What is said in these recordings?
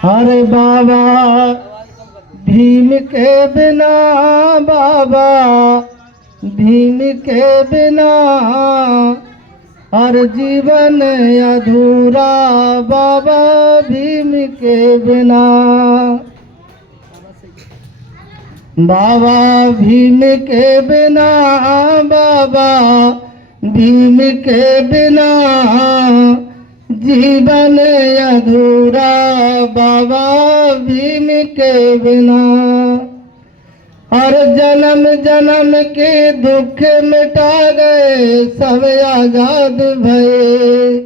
अरे बाबा भीम के बिना, बाबा भीम के बिना हर जीवन अधूरा, बाबा भीम के बिना। बाबा भीम के बिना, बाबा भीम के बिना जीवन अधूरा, बाबा भीम के बिना। और जन्म जन्म के दुख मिटा गए, सब आजाद भये।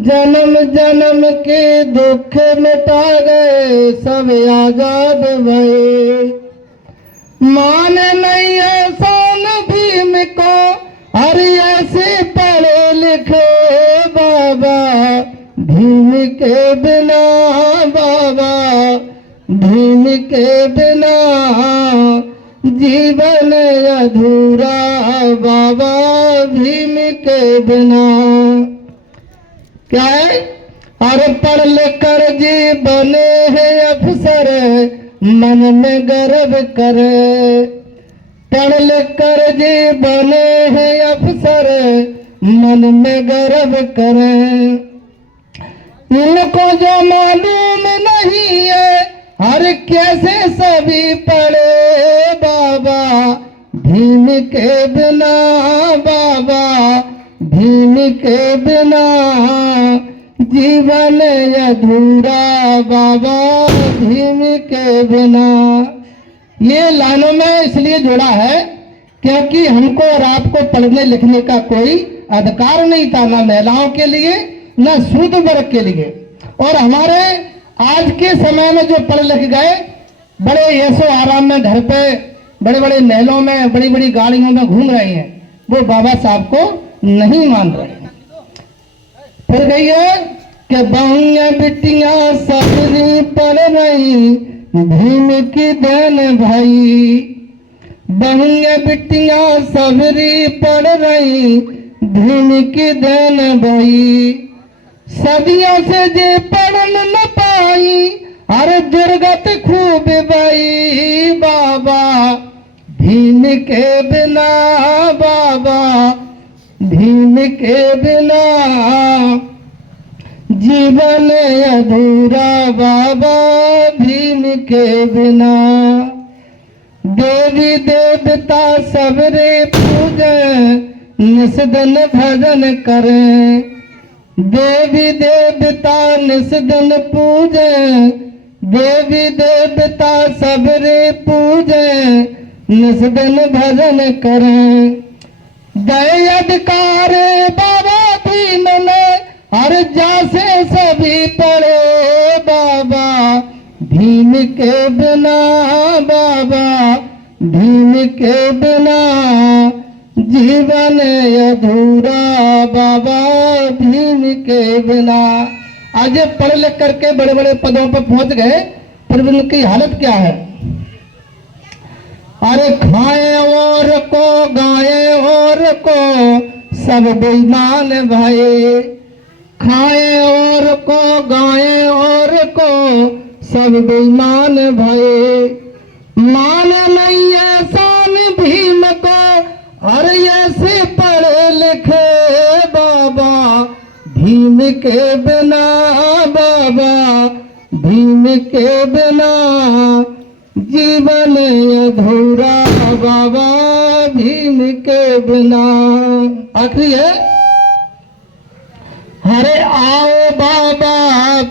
जन्म जन्म के दुख मिटा गए, सब आजाद भये। मान नहीं एहसान भीम को, हर ऐसे पढ़े लिखे, बाबा भीम के बिना, बाबा भीम के बिना जीवन अधूरा, बाबा भीम के बिना। क्या है? अरे पढ़ लिख कर जी बने हैं अफसर, मन में गर्व करे। पढ़ लिख कर जी बने हैं अफसर, मन में गर्व करें। इनको जो मालूम नहीं है, हर कैसे सभी पढ़े, बाबा भीम के बिना, बाबा भीम के बिना जीवन अधूरा, बाबा भीम के बिना। ये लाइनों में इसलिए जुड़ा है क्योंकि हमको और आपको पढ़ने लिखने का कोई अधिकार नहीं था, ना महिलाओं के लिए ना शूद्र वर्ग के लिए। और हमारे आज के समय में जो पढ़ लिख गए, बड़े ऐसो आराम में घर पे बड़े बड़े महलों में बड़ी बड़ी गाड़ियों में घूम रहे हैं, वो बाबा साहब को नहीं मान रहे हैं। फिर गई है कि बहुएं बिटियां सबरी पढ़ रही, भीम की देन भाई। बहुएं बिटियां सबरी पढ़ रही, भीम की देन भाई। सदियों से जे पढ़ न पाई, हर दुर्गत खूब बाई, बाबा भीम के बिना, बाबा भीम के बिना जीवन अधूरा, बाबा भीम के बिना। देवी देवता सबरे पूजन, निस्दिन भजन करें। देवी देवता निस्दिन पूजन, देवी देवता सबरे पूजन, निस्दिन भजन करें। दय अधिकार बाबा भीम ने, हर जासे सभी पढ़े, बाबा भीम के बिना, बाबा भीम के बिना जीवन अधूरा, बाबा भीम के बिना। आज ये पढ़ लिख करके बड़े बड़े पदों पर पहुंच गए, पर उनकी हालत क्या है? अरे खाए और को गाए और को सब बेईमान भाई। खाए और को गाए और को सब बेईमान भाई। मान नहीं एहसान भीम को, हर ऐसे पढ़े लिखे, बाबा भीम के बिना, बाबा भीम के बिना जीवन अधूरा, बाबा भीम के बिना। आखिरी है, अरे आओ बाबा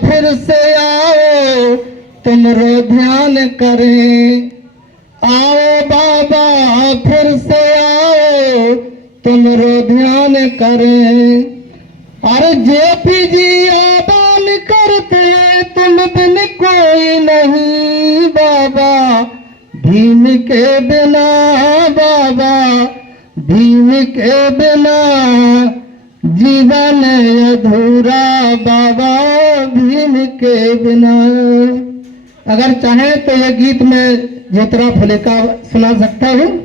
फिर से आओ, तुमरो ध्यान करें। आओ बाबा फिर से आओ, तुमरो ध्यान करें। अरे जेपी जी आबान करते, तुम बिन कोई नहीं, बाबा भीम के बिना, बाबा भीम के बिना जीवन अधूरा, बाबा भीम के बिना। अगर चाहे तो यह गीत मैं ज्योतिराव फुले का सुना सकता हूँ।